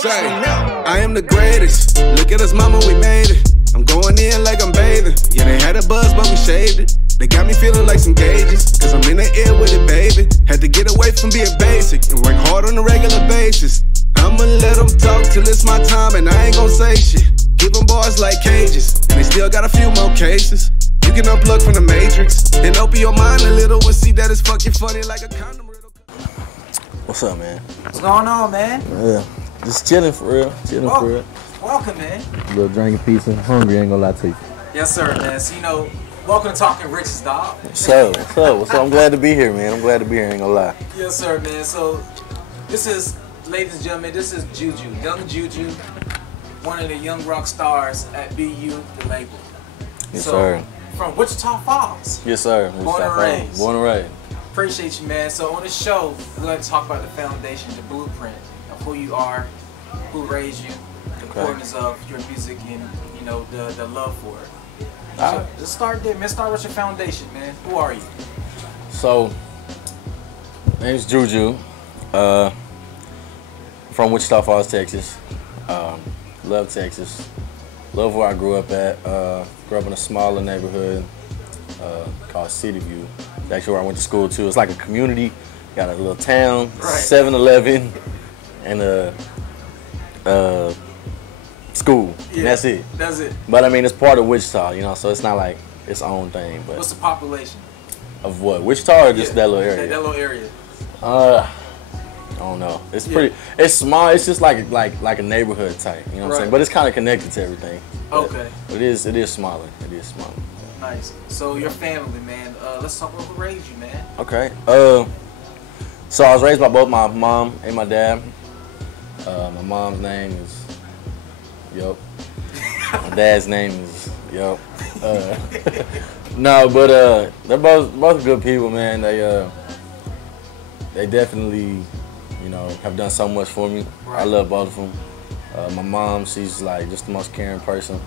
Say, I am the greatest. Look at us, mama, we made it. I'm going in like I'm bathing. Yeah, they had a buzz, but we shaved it. They got me feeling like some gauges, cause I'm in the air with it, baby. Had to get away from being basic and work hard on a regular basis. I'ma let them talk till it's my time and I ain't gon' say shit. Give them bars like cages, and they still got a few more cases. You can unplug from the matrix and open your mind a little and see that it's fucking funny like a condom riddle. What's up, man? What's going on, man? Yeah, just chilling for real. For real. Welcome, man. A little drinking pizza. Hungry, ain't gonna lie to you. Yes, sir, man. So, you know, welcome to Talking Riches, dog. What's up? What's up? What's up? I'm glad to be here, man. I'm glad to be here, ain't gonna lie. Yes, sir, man. So, this is, ladies and gentlemen, this is JuJu. Young JuJu, one of the young rock stars at BU, the label. Yes, sir. From Wichita Falls. Yes, sir. Born and raised. Born and raised. Appreciate you, man. So on this show, we're going to talk about the foundation, the blueprint of who you are, who raised you, the importance of your music, and you know the love for it. So let's start there, man. Start with your foundation, man. Who are you? So, my name's JuJu. From Wichita Falls, Texas. Love Texas. Love where I grew up at. Grew up in a smaller neighborhood called City View. That's actually where I went to school too. It's like a community. Got a little town, 7-Eleven, and a school. Yeah, and that's it. That's it. But I mean, it's part of Wichita, you know, so it's not like its own thing. But what's the population? Of what? Wichita or just that little area? That little area. I don't know. It's pretty. It's small. It's just like a neighborhood type. You know what I'm saying? But it's kind of connected to everything. Okay. But it is smaller. It is smaller. Nice. So your family, man. Let's talk about who raised you, man. Okay. So I was raised by both my mom and my dad. My mom's name is my dad's name is No, but they're both good people, man. They definitely, you know, have done so much for me. I love both of them. My mom, she's like just the most caring person.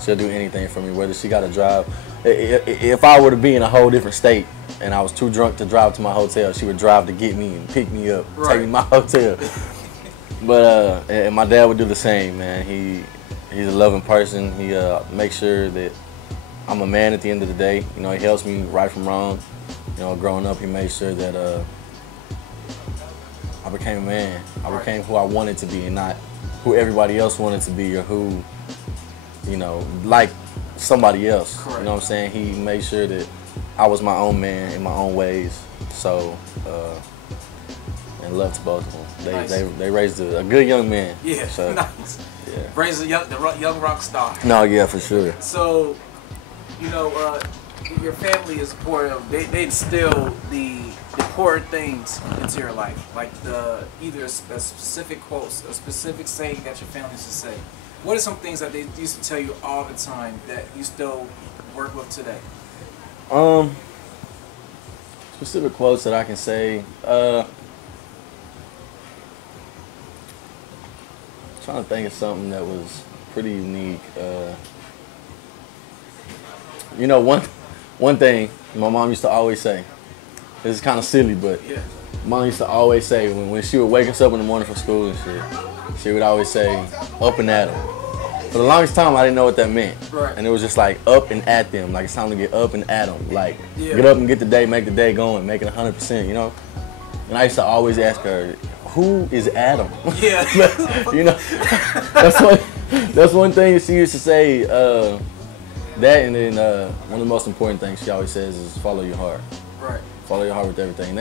She'll do anything for me, whether she got to drive. If I were to be in a whole different state and I was too drunk to drive to my hotel, she would drive to get me and pick me up, take me to my hotel. But and my dad would do the same, man. He's a loving person. He makes sure that I'm a man at the end of the day. You know, he helps me right from wrong. You know, growing up, he made sure that I became a man. I became who I wanted to be and not who everybody else wanted to be or who, you know, like somebody else. You know what I'm saying? He made sure that I was my own man in my own ways. So, and love to both of them. They raised a good young man. Yeah, so, nice. Yeah. Raised the young rock star. No, yeah, for sure. So, you know, your family is supportive. They instill the important things into your life, like either a specific quote, a specific saying that your family used to say. What are some things that they used to tell you all the time that you still work with today? Specific quotes that I can say. Trying to think of something that was pretty unique. You know, one thing my mom used to always say. This is kind of silly, but mom used to always say when she would wake us up in the morning for school and shit, she would always say, "Up and at 'em." For the longest time, I didn't know what that meant. And it was just like, up and at them. Like, it's time to get up and at them. Like, get up and get the day, make the day going, make it 100%, you know? And I used to always ask her, who is Adam? Yeah. You know, that's one thing she used to say. That, and then one of the most important things she always says is follow your heart. Right. Follow your heart with everything.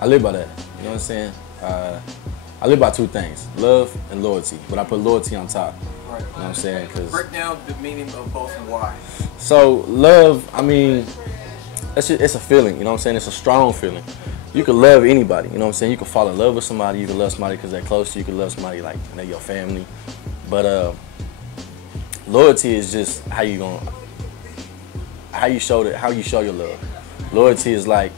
I live by that. You know what I'm saying? I live by two things, love and loyalty. But I put loyalty on top. Right. You know what I'm saying? Break down the meaning of both and why. So love, I mean, it's a feeling. You know what I'm saying? It's a strong feeling. You can love anybody. You know what I'm saying? You can fall in love with somebody. You can love somebody because they're close to you. You can love somebody like they're your family. But loyalty is just how you show your love. Loyalty is like,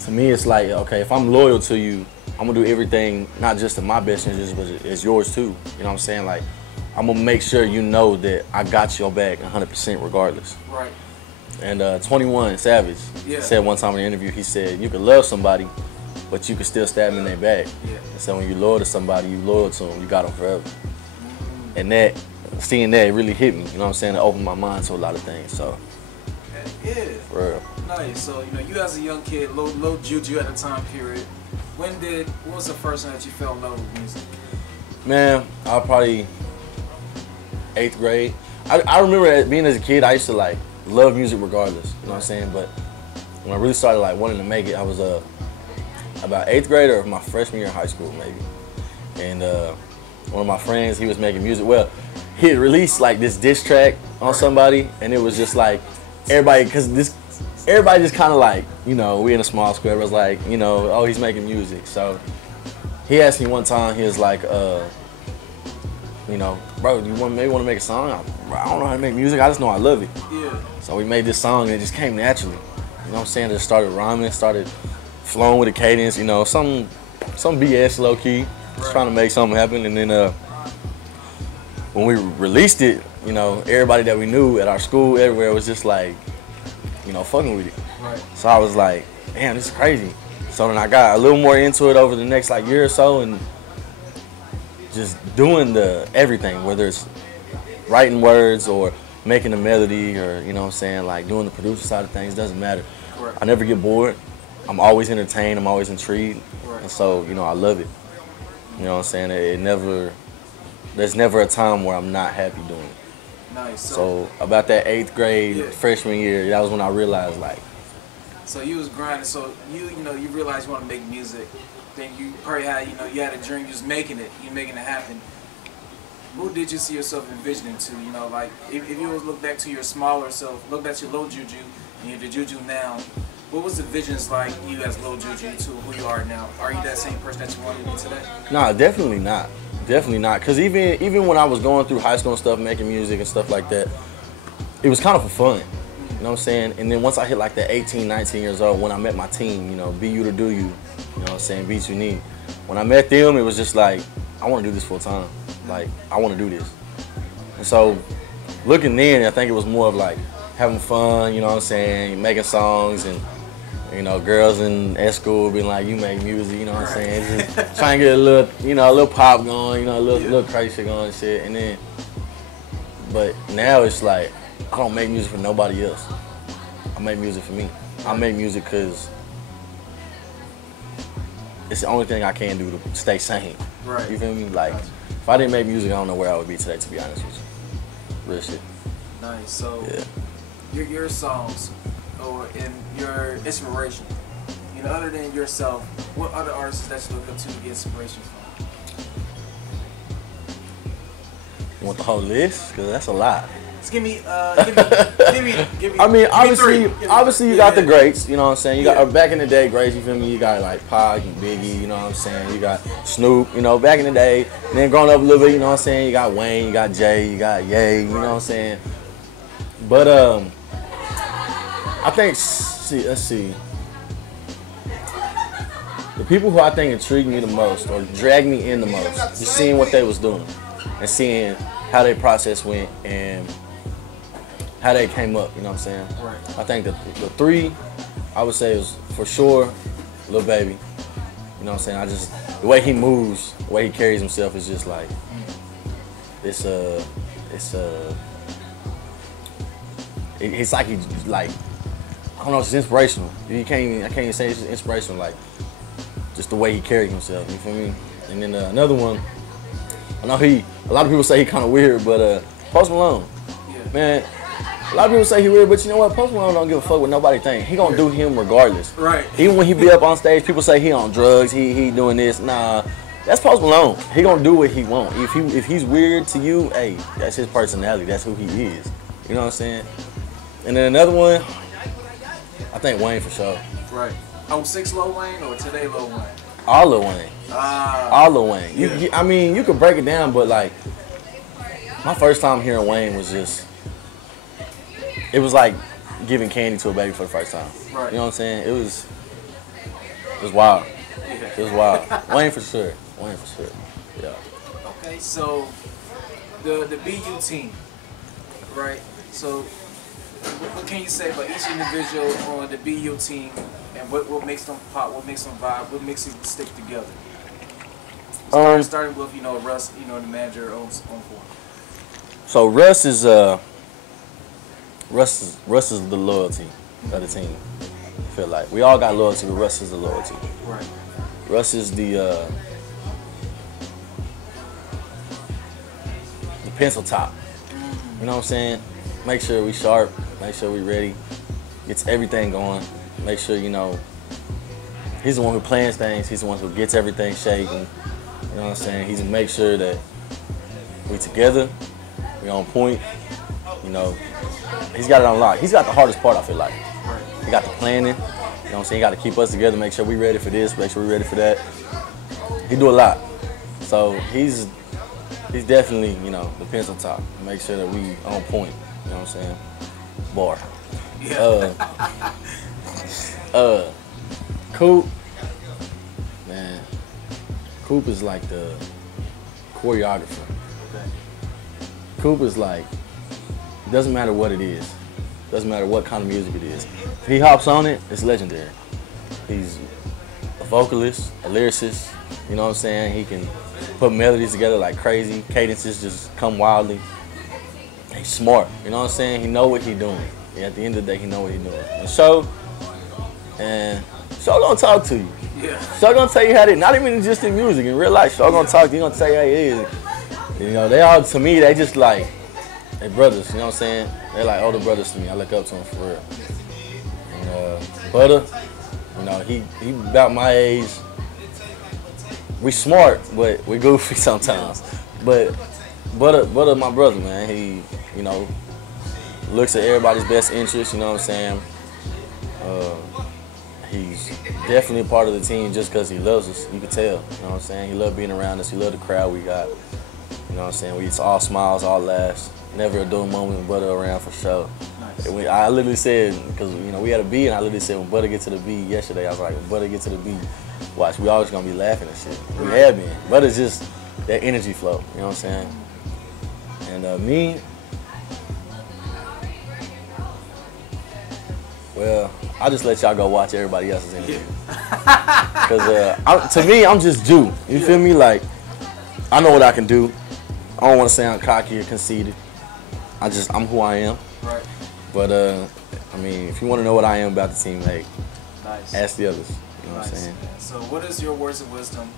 to me, it's like, okay, if I'm loyal to you, I'm gonna do everything, not just in my best interest, but it's yours too. You know what I'm saying? Like, I'm gonna make sure you know that I got your back 100% regardless. Right. And 21 Savage said one time in an interview, he said, you can love somebody, but you can still stab them in their back. Yeah. And so when you're loyal to somebody, you loyal to them, you got them forever. And that, seeing that, it really hit me. You know what I'm saying? It opened my mind to a lot of things. So. Yeah. For real. Nice. So you as a young kid, low JuJu at the time period. What was the first time that you fell in love with music? Man, I was probably 8th grade. I remember being as a kid, I used to like love music regardless. You know what I'm saying? But when I really started like wanting to make it, I was about 8th grade or my freshman year in high school maybe. And one of my friends, he was making music. Well, he had released like this diss track on somebody, and it was just like everybody just kind of like, you know, we in a small square. It was like, you know, oh, he's making music. So he asked me one time, he was like, you know, bro, do you maybe want to make a song? I don't know how to make music. I just know I love it. Yeah. So we made this song, and it just came naturally. You know what I'm saying? It started rhyming, started flowing with a cadence. You know, some BS low key, just trying to make something happen. And then when we released it, you know, everybody that we knew at our school, everywhere was just like, you know, fucking with it. Right. So I was like, damn, this is crazy. So then I got a little more into it over the next like year or so, and just doing everything, whether it's writing words or making a melody or, you know what I'm saying, like doing the producer side of things, doesn't matter. Right. I never get bored. I'm always entertained. I'm always intrigued. Right. And so, you know, I love it. You know what I'm saying? There's never a time where I'm not happy doing it. Nice. So about that 8th grade, freshman year, that was when I realized, like. So you was grinding. So you realized you want to make music. Then you probably had, you had a dream. You was making it. You making it happen. Who did you see yourself envisioning to? You know, like if you was look back to your smaller self, look back to low JuJu, and you're the JuJu now. What was the visions like you as low JuJu to who you are now? Are you that same person that you wanted to be today? Nah, definitely not. Definitely not. Cause even when I was going through high school and stuff, making music and stuff like that, it was kind of for fun. You know what I'm saying? And then once I hit like that 18, 19 years old, when I met my team, you know, be you to do you. You know what I'm saying? Beats you need. When I met them, it was just like, I want to do this full time. Like, I want to do this. And so, looking then, I think it was more of like having fun, you know what I'm saying? Making songs and, you know, girls at school being like, you make music, you know what I'm saying? Just trying to get a little pop going, you know, a little crazy shit going and shit. And then, but now it's like, I don't make music for nobody else. I make music for me. I make music because it's the only thing I can do to stay sane. Right. You feel me? Like, if I didn't make music, I don't know where I would be today, to be honest with you. Real shit. Nice. So, yeah. your songs or in your inspiration, you know, other than yourself, what other artists that you look up to get inspiration from? You want the whole list? Because that's a lot. Just give me. I mean, obviously, obviously you got the greats, you know what I'm saying? You got back in the day greats, you feel me? You got like Pac and Biggie, you know what I'm saying? You got Snoop, you know, back in the day. And then growing up a little bit, you know what I'm saying? You got Wayne, you got Jay, you got Ye, you know what I'm saying? But I think, let's see. The people who I think intrigued me the most or dragged me in the most, just seeing what they was doing and seeing how their process went and how they came up, you know what I'm saying? Right. I think the three, I would say, is for sure Lil Baby. You know what I'm saying? The way he moves, the way he carries himself is just like, it's like he's like, I don't know, it's inspirational. I can't even say it's just inspirational, like, just the way he carries himself, you feel me? And then another one, I know a lot of people say he kind of weird, but Post Malone, man, a lot of people say he weird, but you know what? Post Malone don't give a fuck what nobody think. He gonna do him regardless. Right. Even when he be up on stage, people say he on drugs, he doing this. Nah, that's Post Malone. He gonna do what he want. If he's weird to you, hey, that's his personality. That's who he is. You know what I'm saying? And then another one, I think Wayne for sure. Right. 06 Lil Wayne or today Lil Wayne? All Lil Wayne. All Lil Wayne. I mean, you could break it down, but like, my first time hearing Wayne was just, it was like giving candy to a baby for the first time. Right. You know what I'm saying? It was wild. It was wild. Wayne for sure. Wayne for sure. Yeah. Okay, so the BU team, right? So what can you say about each individual on the BU team, and what makes them pop, what makes them vibe, what makes it stick together? Starting with Russ, the manager on form. So Russ is the loyalty of the team. I feel like we all got loyalty, but Russ is the loyalty. Right. Russ is the pencil top. You know what I'm saying? Make sure we sharp. Make sure we ready. Gets everything going. Make sure he's the one who plans things. He's the one who gets everything shaking. You know what I'm saying? He's make sure that we together. We on point. He's got it on lock. He's got the hardest part, I feel like. He got the planning. You know what I'm saying? He got to keep us together, make sure we ready for this, make sure we ready for that. He do a lot. So he's definitely, the pencil top. Make sure that we on point. You know what I'm saying? Bar. Coop. Man. Coop is like the choreographer. Coop is like, it doesn't matter what it is. It doesn't matter what kind of music it is. If he hops on it, it's legendary. He's a vocalist, a lyricist, you know what I'm saying? He can put melodies together like crazy. Cadences just come wildly. He's smart, you know what I'm saying? He know what he's doing. At the end of the day, he know what he's doing. And Show gonna talk to you. Yeah. Show gonna tell you how it is. Not even just in music, in real life. Show gonna talk to you, gonna tell you how it is. They all, to me, they just like, they brothers, you know what I'm saying? They're like older brothers to me. I look up to them for real. And Butter, he about my age. We smart, but we goofy sometimes. But Butter, my brother, man. He, looks at everybody's best interest, you know what I'm saying? He's definitely a part of the team just because he loves us. You can tell, you know what I'm saying? He loves being around us. He loves the crowd we got. You know what I'm saying? It's all smiles, all laughs. Never a dull moment with Butter around for sure. Nice. I literally said, because we had a beat, and I literally said when Butter get to the beat yesterday, I was like, when Butter get to the beat, watch, we always gonna be laughing and shit. We have been. Butter's just that energy flow, you know what I'm saying? And me, well, I'll just let y'all go watch everybody else's interview. Because to me, I'm just Ju. You feel me? Like, I know what I can do. I don't want to sound cocky or conceited. I'm who I am. Right. But if you want to know what I am about the team, hey, nice. Ask the others. You know Nice. what I'm saying? So, what is your words of wisdom,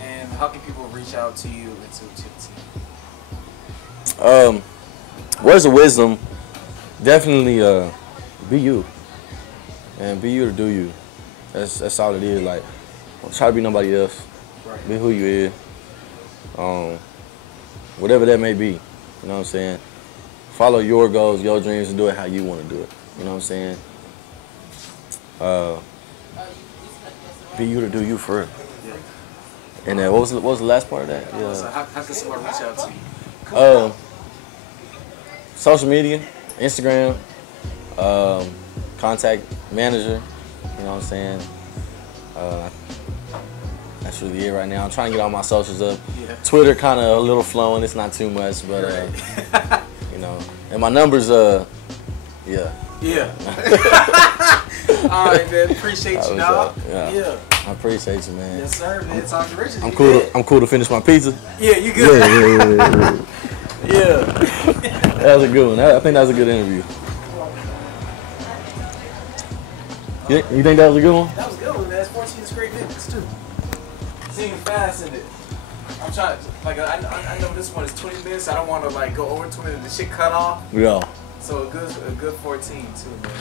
and how can people reach out to you and to the team? Words of wisdom, definitely be you, and be you to do you. That's all it is. Like, don't try to be nobody else. Right. Be who you is. Whatever that may be, you know what I'm saying? Follow your goals, your dreams, and do it how you want to do it. You know what I'm saying? Be you to do you for real. Yeah. And what was the last part of that? Yeah. So how can someone reach out to you? Social media, Instagram, contact manager. You know what I'm saying? That's really it right now. I'm trying to get all my socials up. Yeah. Twitter kind of a little flowing. It's not too much, but and my numbers, yeah. Yeah. All right, man. Appreciate you, dog. Yeah. I appreciate you, man. Yes, sir, man. Talk to Richard. I'm cool to finish my pizza. Yeah, you good. Yeah. That was a good one. I think that was a good interview. You think that was a good one? That was a good one, man. It's 14 straight minutes, too. Seeing fast in it. I'm trying to, I know this one is 20 minutes. I don't want to, go over 20 and the shit cut off. Yeah. So a good 14, too, man.